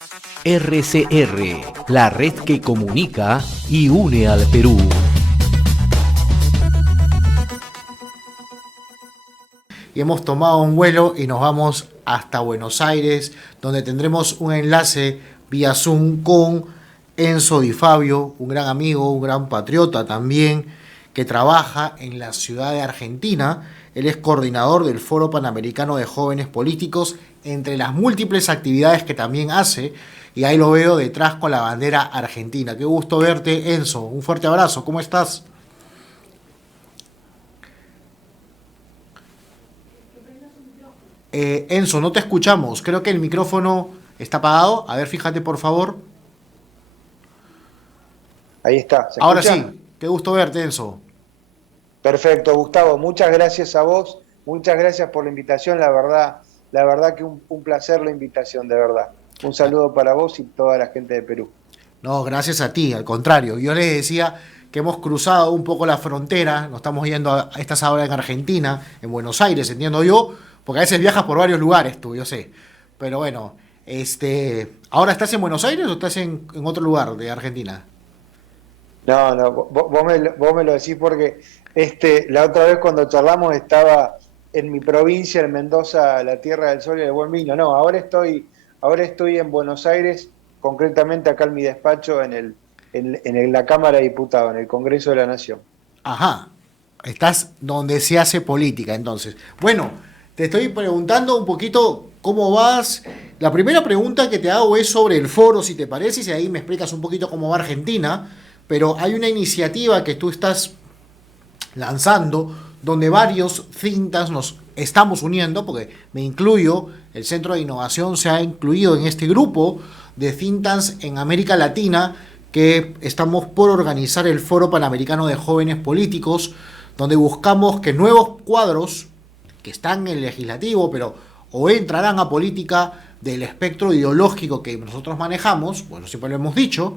RCR, la red que comunica y une al Perú. Y hemos tomado un vuelo y nos vamos hasta Buenos Aires, donde tendremos un enlace vía Zoom con Enzo Di Fabio, un gran amigo, un gran patriota también, que trabaja en la ciudad de Argentina. Él es coordinador del Foro Panamericano de Jóvenes Políticos, entre las múltiples actividades que también hace, y ahí lo veo detrás con la bandera argentina. Qué gusto verte, Enzo. Un fuerte abrazo. ¿Cómo estás? Enzo, no te escuchamos. Creo que el micrófono está apagado. A ver, fíjate por favor. Ahí está, ¿se Ahora escucha? sí, qué gusto verte, Enzo. Perfecto, Gustavo, muchas gracias a vos, muchas gracias por la invitación, la verdad que un placer la invitación, de verdad. Un saludo para vos y toda la gente de Perú. No, gracias a ti, al contrario. Yo les decía que hemos cruzado un poco la frontera, nos estamos yendo a estas horas en Argentina, en Buenos Aires, entiendo yo, porque a veces viajas por varios lugares tú, yo sé. Pero bueno, ¿ahora estás en Buenos Aires o estás en otro lugar de Argentina? No, no, vos me lo decís porque la otra vez cuando charlamos estaba en mi provincia, en Mendoza, la tierra del sol y del buen vino. No, ahora estoy en Buenos Aires, concretamente acá en mi despacho, en la Cámara de Diputados, en el Congreso de la Nación. Ajá, estás donde se hace política, entonces. Bueno, te estoy preguntando un poquito cómo vas. La primera pregunta que te hago es sobre el foro, si te parece, y si ahí me explicas un poquito cómo va Argentina, pero hay una iniciativa que tú estás lanzando donde varios think tanks nos estamos uniendo, porque me incluyo, el Centro de Innovación se ha incluido en este grupo de think tanks en América Latina, que estamos por organizar el Foro Panamericano de Jóvenes Políticos, donde buscamos que nuevos cuadros que están en el legislativo, pero o entrarán a política del espectro ideológico que nosotros manejamos, bueno, siempre lo hemos dicho,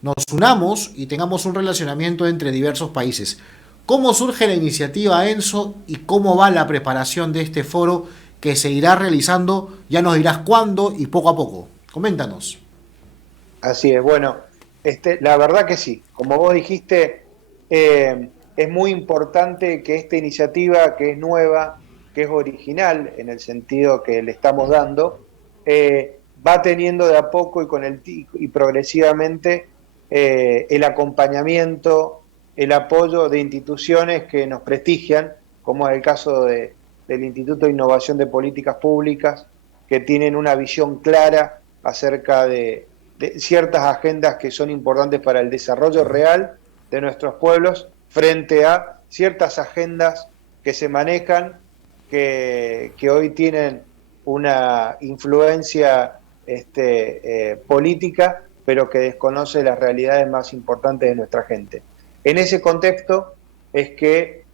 nos unamos y tengamos un relacionamiento entre diversos países. ¿Cómo surge la iniciativa, Enzo, y cómo va la preparación de este foro que se irá realizando? Ya nos dirás cuándo y poco a poco. Coméntanos. Así es, bueno, la verdad que sí, como vos dijiste, es muy importante que esta iniciativa, que es nueva, que es original en el sentido que le estamos dando, va teniendo de a poco y progresivamente el acompañamiento, el apoyo de instituciones que nos prestigian, como es el caso del Instituto de Innovación de Políticas Públicas, que tienen una visión clara acerca de ciertas agendas que son importantes para el desarrollo real de nuestros pueblos frente a ciertas agendas que se manejan, que hoy tienen una influencia política, pero que desconoce las realidades más importantes de nuestra gente. En ese contexto es que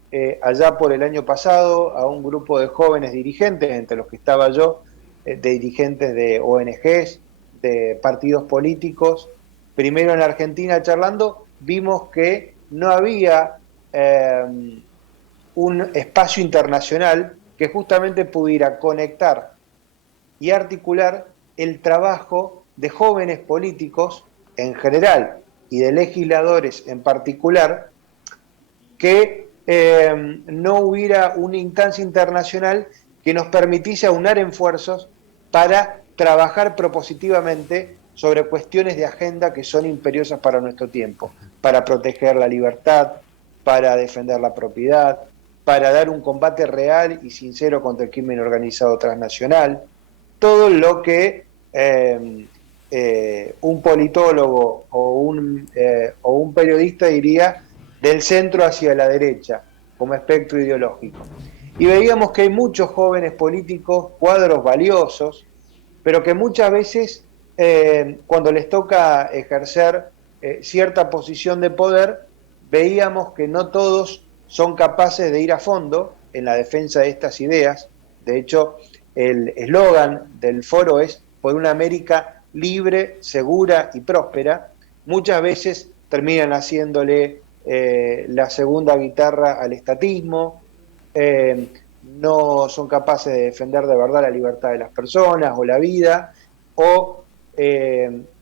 allá por el año pasado a un grupo de jóvenes dirigentes, entre los que estaba yo, de dirigentes de ONGs, de partidos políticos, primero en Argentina charlando, vimos que no había un espacio internacional que justamente pudiera conectar y articular el trabajo de jóvenes políticos en general y de legisladores en particular, que no hubiera una instancia internacional que nos permitiese aunar esfuerzos para trabajar propositivamente sobre cuestiones de agenda que son imperiosas para nuestro tiempo, para proteger la libertad, para defender la propiedad, para dar un combate real y sincero contra el crimen organizado transnacional, todo lo que un politólogo o un periodista diría del centro hacia la derecha, como espectro ideológico. Y veíamos que hay muchos jóvenes políticos, cuadros valiosos, pero que muchas veces cuando les toca ejercer cierta posición de poder, veíamos que no todos son capaces de ir a fondo en la defensa de estas ideas. De hecho, el eslogan del foro es por una América libre, segura y próspera. Muchas veces terminan haciéndole la segunda guitarra al estatismo, no son capaces de defender de verdad la libertad de las personas o la vida, o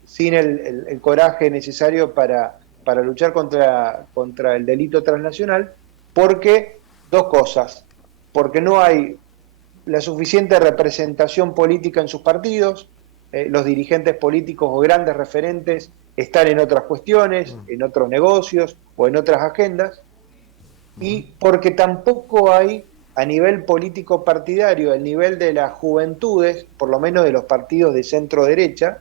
sin el coraje necesario para luchar contra el delito transnacional, porque dos cosas, porque no hay la suficiente representación política en sus partidos, los dirigentes políticos o grandes referentes están en otras cuestiones, en otros negocios o en otras agendas, y porque tampoco hay a nivel político partidario, el nivel de las juventudes, por lo menos de los partidos de centro derecha,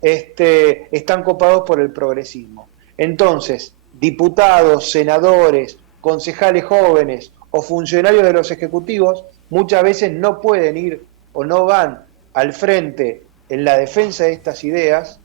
están copados por el progresismo. Entonces, diputados, senadores, concejales jóvenes o funcionarios de los ejecutivos muchas veces no pueden ir o no van al frente en la defensa de estas ideas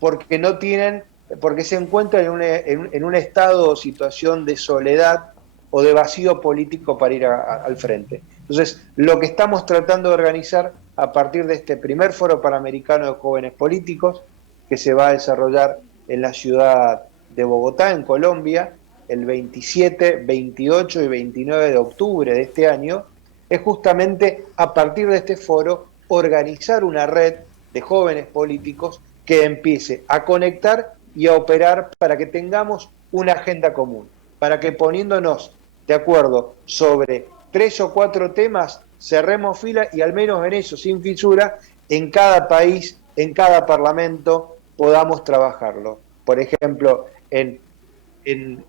porque no tienen, porque se encuentran en un estado o situación de soledad o de vacío político para ir al frente. Entonces, lo que estamos tratando de organizar a partir de este primer Foro Panamericano de Jóvenes Políticos, que se va a desarrollar en la ciudad de Bogotá, en Colombia, el 27, 28 y 29 de octubre de este año, es justamente a partir de este foro organizar una red de jóvenes políticos que empiece a conectar y a operar para que tengamos una agenda común, para que poniéndonos de acuerdo sobre 3 o 4 temas, cerremos fila y al menos en eso, sin fisura, en cada país, en cada parlamento, podamos trabajarlo. Por ejemplo, en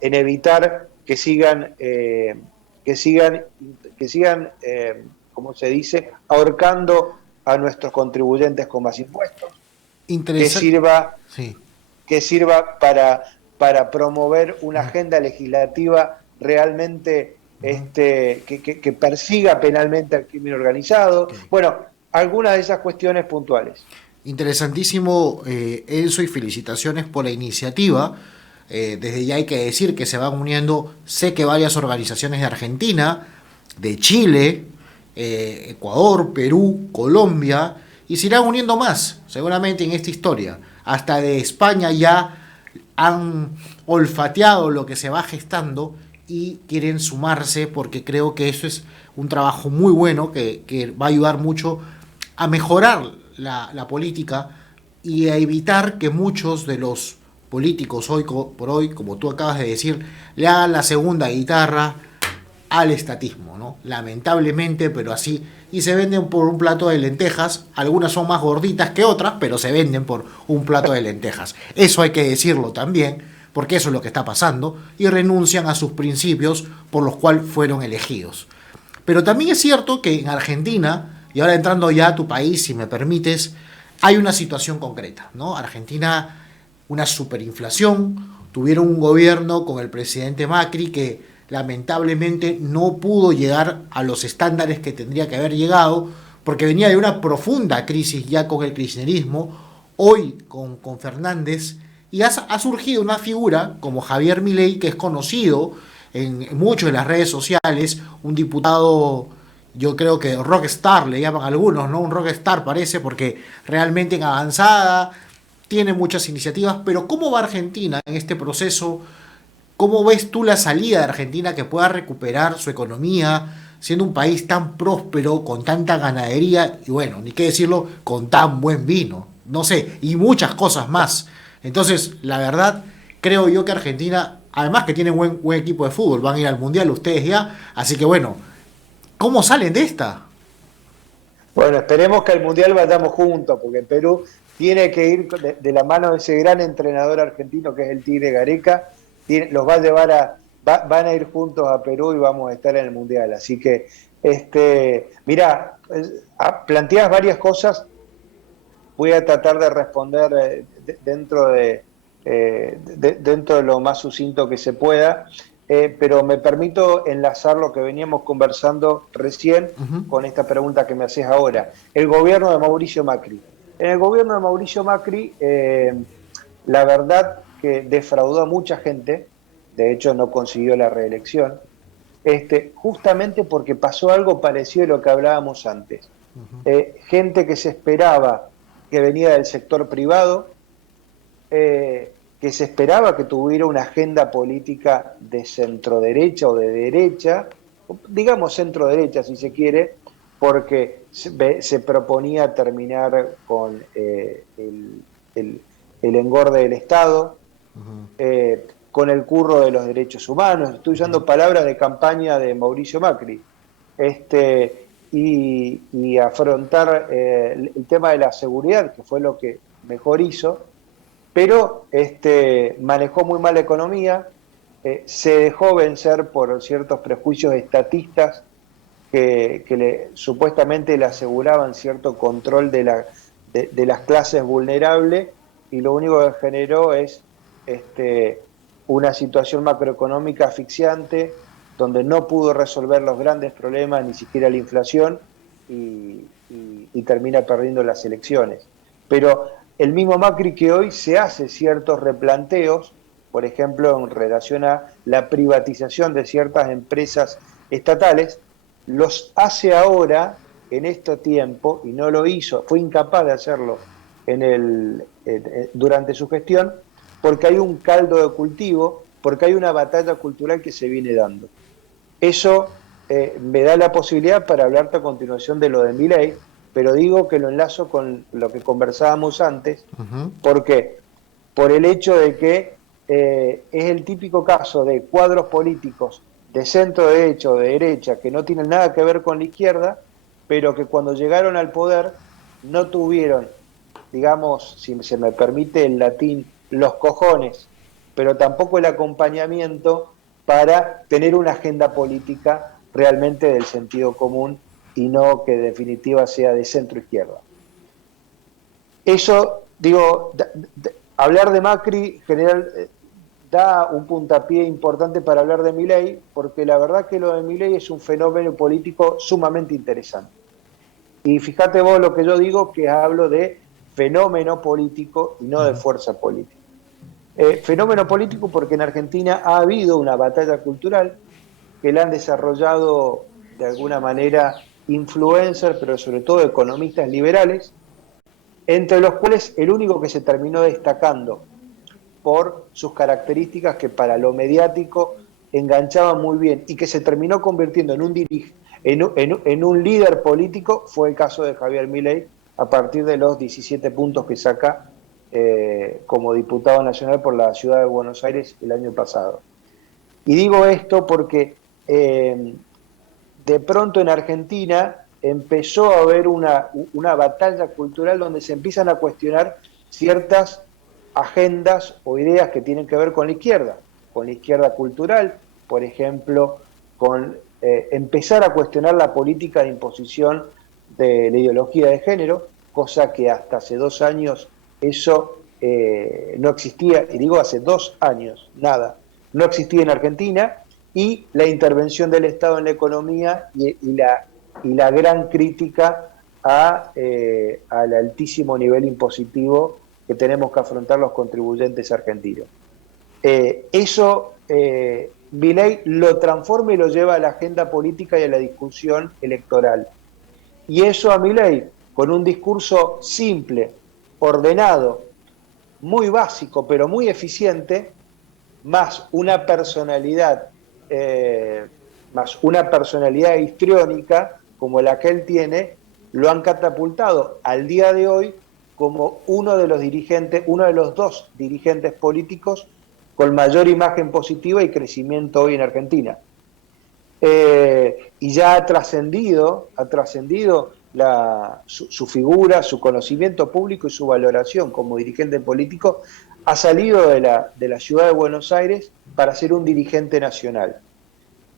evitar que sigan, ¿cómo se dice?, ahorcando a nuestros contribuyentes con más impuestos. Que sirva para promover una agenda legislativa realmente que persiga penalmente al crimen organizado. Okay. Bueno, algunas de esas cuestiones puntuales. Interesantísimo, Enzo, y felicitaciones por la iniciativa. Desde ya hay que decir que se van uniendo, sé que varias organizaciones de Argentina, de Chile, Ecuador, Perú, Colombia, y se irán uniendo más, seguramente en esta historia. Hasta de España ya han olfateado lo que se va gestando y quieren sumarse, porque creo que eso es un trabajo muy bueno que va a ayudar mucho a mejorar la política y a evitar que muchos de los políticos hoy por hoy, como tú acabas de decir, le hagan la segunda guitarra al estatismo, ¿no? Lamentablemente, pero así. Y se venden por un plato de lentejas. Algunas son más gorditas que otras, pero se venden por un plato de lentejas. Eso hay que decirlo también, porque eso es lo que está pasando. Y renuncian a sus principios por los cuales fueron elegidos. Pero también es cierto que en Argentina, y ahora entrando ya a tu país, si me permites, hay una situación concreta, ¿no? Argentina, una superinflación, tuvieron un gobierno con el presidente Macri que lamentablemente no pudo llegar a los estándares que tendría que haber llegado, porque venía de una profunda crisis ya con el kirchnerismo, hoy con Fernández, y ha surgido una figura como Javier Milei, que es conocido en muchas de las redes sociales, un diputado, yo creo que rockstar le llaman algunos, ¿no? Un rockstar parece, porque realmente en avanzada, tiene muchas iniciativas. Pero ¿cómo va Argentina en este proceso? ¿Cómo ves tú la salida de Argentina, que pueda recuperar su economía, siendo un país tan próspero, con tanta ganadería y, bueno, ni qué decirlo, con tan buen vino? No sé, y muchas cosas más. Entonces, la verdad, creo yo que Argentina, además que tiene buen equipo de fútbol, van a ir al Mundial ustedes ya, así que bueno, ¿cómo salen de esta? Bueno, esperemos que al Mundial vayamos juntos, porque Perú tiene que ir de la mano de ese gran entrenador argentino que es el Tigre Gareca. Los va a llevar van a ir juntos a Perú y vamos a estar en el Mundial. Así que, mirá, planteas varias cosas, voy a tratar de responder dentro de lo más sucinto que se pueda, pero me permito enlazar lo que veníamos conversando recién con esta pregunta que me haces ahora. El gobierno de Mauricio Macri. En el gobierno de Mauricio Macri, la verdad que defraudó a mucha gente, de hecho no consiguió la reelección, justamente porque pasó algo parecido a lo que hablábamos antes. Gente que se esperaba que venía del sector privado, que se esperaba que tuviera una agenda política de centro-derecha o de derecha, digamos centro-derecha si se quiere, porque se proponía terminar con el engorde del Estado, con el curro de los derechos humanos. Estoy usando palabras de campaña de Mauricio Macri. Y afrontar el tema de la seguridad, que fue lo que mejor hizo, pero manejó muy mal la economía, se dejó vencer por ciertos prejuicios estatistas que supuestamente le aseguraban cierto control de las clases vulnerables, y lo único que generó es una situación macroeconómica asfixiante, donde no pudo resolver los grandes problemas, ni siquiera la inflación, y termina perdiendo las elecciones. Pero el mismo Macri, que hoy se hace ciertos replanteos, por ejemplo, en relación a la privatización de ciertas empresas estatales, los hace ahora, en este tiempo, y no lo hizo, fue incapaz de hacerlo durante su gestión, porque hay un caldo de cultivo, porque hay una batalla cultural que se viene dando. Eso me da la posibilidad para hablarte a continuación de lo de Milei, pero digo que lo enlazo con lo que conversábamos antes. ¿Por qué? Por el hecho de que es el típico caso de cuadros políticos de centro derecha o de derecha que no tienen nada que ver con la izquierda, pero que cuando llegaron al poder no tuvieron, digamos, si se me permite el latín, los cojones, pero tampoco el acompañamiento para tener una agenda política realmente del sentido común, y no que en definitiva sea de centro izquierda. Eso, digo, hablar de Macri general da un puntapié importante para hablar de Milei, porque la verdad que lo de Milei es un fenómeno político sumamente interesante. Y fíjate vos lo que yo digo, que hablo de fenómeno político y no de fuerza política. Fenómeno político porque en Argentina ha habido una batalla cultural que la han desarrollado de alguna manera influencers, pero sobre todo economistas liberales, entre los cuales el único que se terminó destacando por sus características que para lo mediático enganchaban muy bien y que se terminó convirtiendo en un líder político fue el caso de Javier Milei, a partir de los 17 puntos que saca como diputado nacional por la ciudad de Buenos Aires el año pasado. Y digo esto porque de pronto en Argentina empezó a haber una batalla cultural donde se empiezan a cuestionar ciertas agendas o ideas que tienen que ver con la izquierda cultural, por ejemplo, con empezar a cuestionar la política de imposición de la ideología de género, cosa que hasta hace 2 años eso no existía, y digo hace 2 años, nada, no existía en Argentina, y la intervención del Estado en la economía y la gran crítica al altísimo nivel impositivo que tenemos que afrontar los contribuyentes argentinos. Eso Milei lo transforma y lo lleva a la agenda política y a la discusión electoral. Y eso a Milei, con un discurso simple, ordenado, muy básico, pero muy eficiente, más una personalidad histriónica como la que él tiene, lo han catapultado al día de hoy como uno de los 2 dirigentes políticos con mayor imagen positiva y crecimiento hoy en Argentina. Y ya ha trascendido su figura, su conocimiento público y su valoración como dirigente político, ha salido de la ciudad de Buenos Aires para ser un dirigente nacional.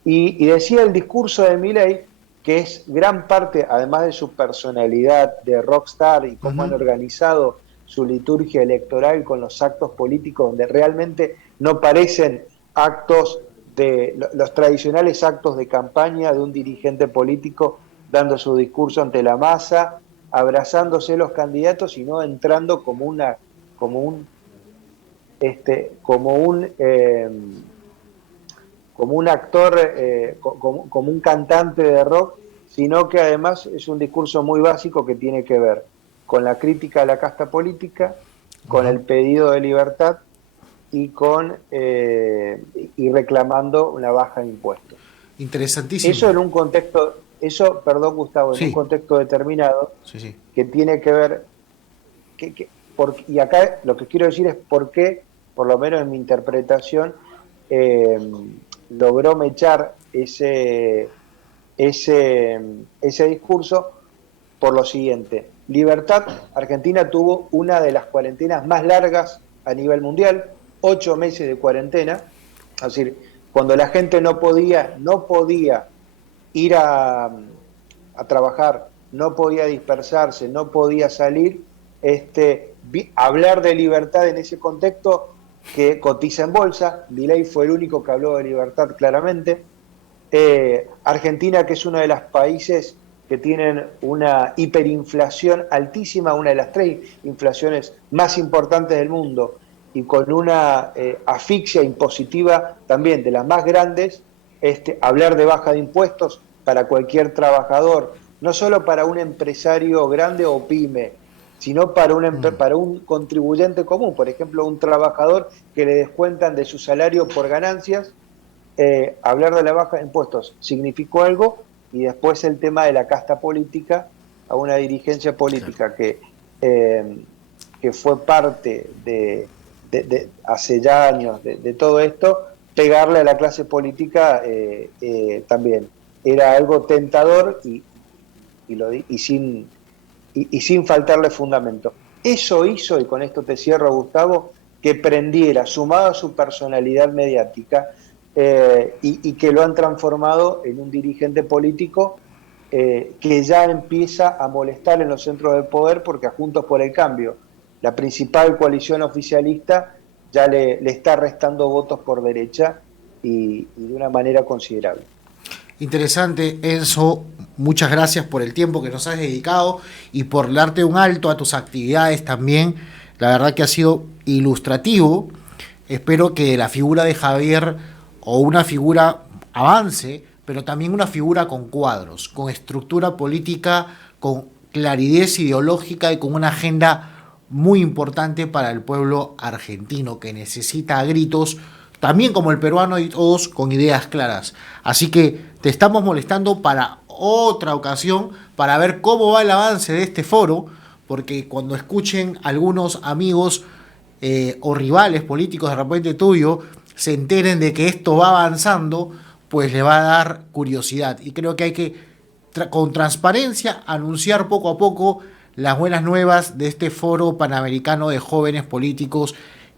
Y decía el discurso de Milei, que es gran parte, además de su personalidad de rockstar y cómo han organizado su liturgia electoral con los actos políticos, donde realmente no parecen los tradicionales actos de campaña de un dirigente político dando su discurso ante la masa, abrazándose los candidatos, sino entrando como un actor, como un cantante de rock, sino que además es un discurso muy básico que tiene que ver con la crítica a la casta política, con el pedido de libertad y reclamando una baja de impuestos. Interesantísimo. Eso en un contexto, perdón Gustavo, en un contexto determinado, que tiene que ver, y acá lo que quiero decir es por qué, por lo menos en mi interpretación, logró mechar ese discurso por lo siguiente. Libertad, Argentina tuvo una de las cuarentenas más largas a nivel mundial, 8 meses de cuarentena, es decir, cuando la gente no podía ir a trabajar, no podía dispersarse, no podía salir, hablar de libertad en ese contexto que cotiza en bolsa. Milei fue el único que habló de libertad claramente. Argentina, que es uno de los países que tienen una hiperinflación altísima, una de las 3 inflaciones más importantes del mundo, y con una asfixia impositiva también de las más grandes, hablar de baja de impuestos para cualquier trabajador, no solo para un empresario grande o pyme, sino para un contribuyente común, por ejemplo, un trabajador que le descuentan de su salario por ganancias. Hablar de la baja de impuestos significó algo, y después el tema de la casta política, a una dirigencia política que fue parte de hace ya años de todo esto, pegarle a la clase política también era algo tentador y sin faltarle fundamento. Eso hizo, y con esto te cierro, Gustavo, que prendiera, sumado a su personalidad mediática, y que lo han transformado en un dirigente político que ya empieza a molestar en los centros de poder, porque a Juntos por el Cambio, la principal coalición oficialista, ya le está restando votos por derecha, y de una manera considerable. Interesante, Enzo. Muchas gracias por el tiempo que nos has dedicado y por darte un alto a tus actividades también. La verdad que ha sido ilustrativo. Espero que la figura de Javier, o una figura, avance, pero también una figura con cuadros, con estructura política, con claridad ideológica y con una agenda muy importante para el pueblo argentino, que necesita a gritos, también como el peruano, y todos con ideas claras. Así que te estamos molestando para otra ocasión para ver cómo va el avance de este foro, porque cuando escuchen algunos amigos o rivales políticos de repente tuyo se enteren de que esto va avanzando, pues le va a dar curiosidad. Y creo que hay que, con transparencia, anunciar poco a poco las buenas nuevas de este foro panamericano de jóvenes políticos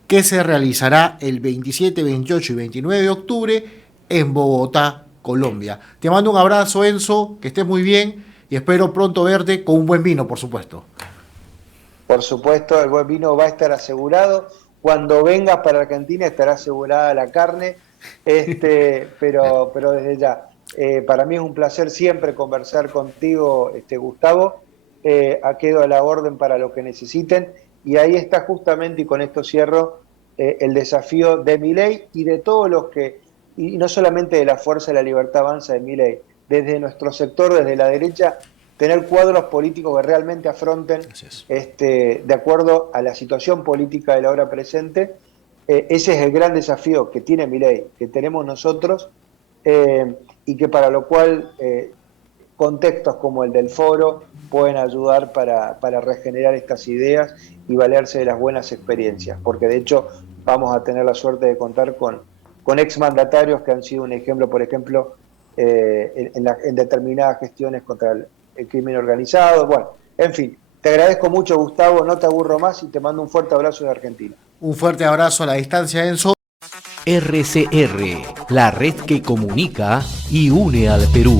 que se realizará el 27, 28 y 29 de octubre en Bogotá, Colombia. Te mando un abrazo, Enzo, que estés muy bien y espero pronto verte con un buen vino, por supuesto. Por supuesto, el buen vino va a estar asegurado. Cuando vengas para Argentina estará asegurada la carne, pero desde ya. Para mí es un placer siempre conversar contigo, Gustavo. Quedo a la orden para lo que necesiten. Y ahí está justamente, y con esto cierro, el desafío de Milei y de todos los que, y no solamente de la Fuerza de la Libertad Avanza de Milei, desde nuestro sector, desde la derecha, tener cuadros políticos que realmente afronten, de acuerdo a la situación política de la hora presente. Ese es el gran desafío que tiene Milei, que tenemos nosotros, y que para lo cual contextos como el del foro pueden ayudar para regenerar estas ideas y valerse de las buenas experiencias, porque de hecho vamos a tener la suerte de contar con exmandatarios que han sido un ejemplo, por ejemplo, en determinadas gestiones contra el crimen organizado. Bueno, en fin, te agradezco mucho, Gustavo, no te aburro más y te mando un fuerte abrazo de Argentina. Un fuerte abrazo a la distancia, Enzo. RCR, la red que comunica y une al Perú.